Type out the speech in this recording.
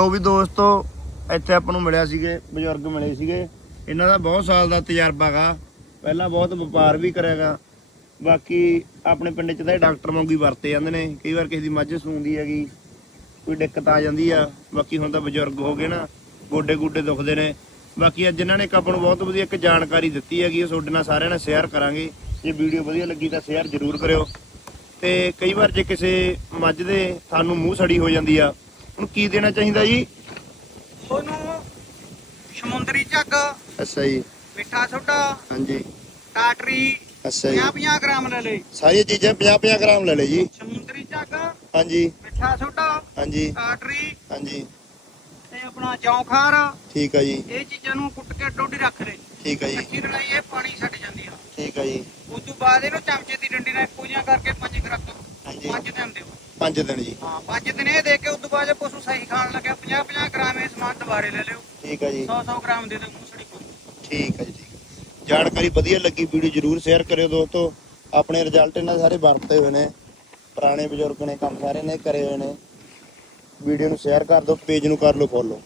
ਉਹ ਵੀ ਦੋਸਤੋ, ਇੱਥੇ ਆਪਾਂ ਨੂੰ ਮਿਲਿਆ ਸੀਗੇ, ਬਜ਼ੁਰਗ ਮਿਲੇ ਸੀਗੇ। ਇਹਨਾਂ ਦਾ ਬਹੁਤ ਸਾਲ ਦਾ ਤਜਰਬਾ ਗਾ। ਪਹਿਲਾਂ ਬਹੁਤ ਵਪਾਰ ਵੀ ਕਰਿਆਗਾ ਬਾਕੀ ਆਪਣੇ ਪਿੰਡ 'ਚ ਤਾਂ ਇਹ ਡਾਕਟਰ ਵਾਂਗੂ ਹੀ ਵਰਤੇ ਜਾਂਦੇ ਨੇ। ਕਈ ਵਾਰ ਕਿਸੇ ਦੀ ਮੱਝ ਸੂੰਦੀ ਹੈਗੀ, ਕੋਈ ਦਿੱਕਤ ਆ ਜਾਂਦੀ ਆ। ਬਾਕੀ ਹੁਣ ਤਾਂ ਬਜ਼ੁਰਗ ਹੋ ਗਏ ਨਾ, ਗੋਡੇ ਗੋਡੇ ਦੁਖਦੇ ਨੇ। ਬਾਕੀ ਅੱਜ ਇਹਨਾਂ ਨੇ ਇੱਕ ਆਪਾਂ ਨੂੰ ਬਹੁਤ ਵਧੀਆ ਇੱਕ ਜਾਣਕਾਰੀ ਦਿੱਤੀ ਹੈਗੀ, ਉਹ ਤੁਹਾਡੇ ਨਾਲ ਸਾਰਿਆਂ ਨਾਲ ਸ਼ੇਅਰ ਕਰਾਂਗੇ। ਜੇ ਵੀਡੀਓ ਵਧੀਆ ਲੱਗੀ ਤਾਂ ਸ਼ੇਅਰ ਜ਼ਰੂਰ ਕਰਿਓ। ਤੇ ਕਈ ਵਾਰ ਜੇ ਕਿਸੇ ਮੱਝ ਦੇ ਸਾਨੂੰ ਮੂੰਹ ਸੜੀ ਹੋ ਜਾਂਦੀ ਆ ਉਹਨੂੰ ਕੀ ਦੇਣਾ ਚਾਹੀਦਾ ਜੀ? ਉਹਨੂੰ ਸਮੁੰਦਰੀ ਝੱਗ ਅੱਛਾ ਜੀ। ਮਿੱਠਾ ਸੋਡਾ ਹਾਂਜੀ। ਟਾਟਰੀ ਅੱਛਾ ਜੀ। 50 ਗ੍ਰਾਮ ਲੈ ਲੈ ਸਾਰੀਆਂ ਚੀਜ਼ਾਂ 50-50 ਗ੍ਰਾਮ ਲੈ ਲਓ ਜੀ। ਸਮੁੰਦਰੀ ਝੱਗ ਹਾਂਜੀ। ਮਿੱਠਾ ਸੋਡਾ ਹਾਂਜੀ। ਟਾਟਰੀ ਹਾਂਜੀ। ਤੇ ਆਪਣਾ ਜੌਂਖਾਰ ਠੀਕ ਆ ਜੀ। ਇਹ ਚੀਜ਼ਾਂ ਨੂੰ ਕੁੱਟ ਕੇ ਡੋਡੀ ਰੱਖ ਲੈ ਠੀਕ ਆ ਜੀ। ਕੱਚੀ ਰਲਾਈ ਇਹ ਪਾਣੀ ਛੱਡ ਜਾਂਦੀ ਆ। ਠੀਕ ਆ ਜੀ। ਉਸ ਤੋਂ ਬਾਅਦ ਇਹਨੂੰ ਚਮਚੇ ਦੀ ਡੰਡੀ ਨਾਲ ਪੂਜਾ ਕਰਕੇ ਪੰਜ ਹਾਂਜੀ। ਪੰਜ ਦਿਨ ਦਿਓ। ਪੰਜ ਦਿਨ ਜੀ। ਹਾਂ ਪੰਜ ਦਿਨ ਇਹ ਦੇ ਕੇ ਉਸ ਤੋਂ ਬਾਅਦ ਜੇ ਪਸ਼ੂ ਸਹੀ ਖਾਣ ਲੱਗਿਆ 50 50 ਗ੍ਰਾਮ ਇਹ ਸਮਾਨ ਦੁਬਾਰੇ ਲੈ ਲਿਓ। ਠੀਕ ਆ ਜੀ। 100 100 ਗ੍ਰਾਮ ਦੇ ਦਿਓ ਮੂਸੜੀ ਕੋਈ ਠੀਕ ਆ ਜੀ ਠੀਕ ਆ। ਜਾਣਕਾਰੀ ਵਧੀਆ ਲੱਗੀ ਵੀਡੀਓ ਜਰੂਰ ਸ਼ੇਅਰ ਕਰਿਓ ਦੋਸਤੋ। ਆਪਣੇ ਰਿਜ਼ਲਟ ਇਹਨਾਂ ਦੇ ਸਾਰੇ ਵਰਤੇ ਹੋਏ ਨੇ। ਪੁਰਾਣੇ ਬਜ਼ੁਰਗ ਨੇ ਕੰਮ ਸਾਰੇ ਨੇ ਕਰੇ ਹੋਏ ਨੇ। ਵੀਡੀਓ ਨੂੰ ਸ਼ੇਅਰ ਕਰ ਦਿਓ ਪੇਜ ਨੂੰ ਕਰ ਲਓ ਫੋਲੋ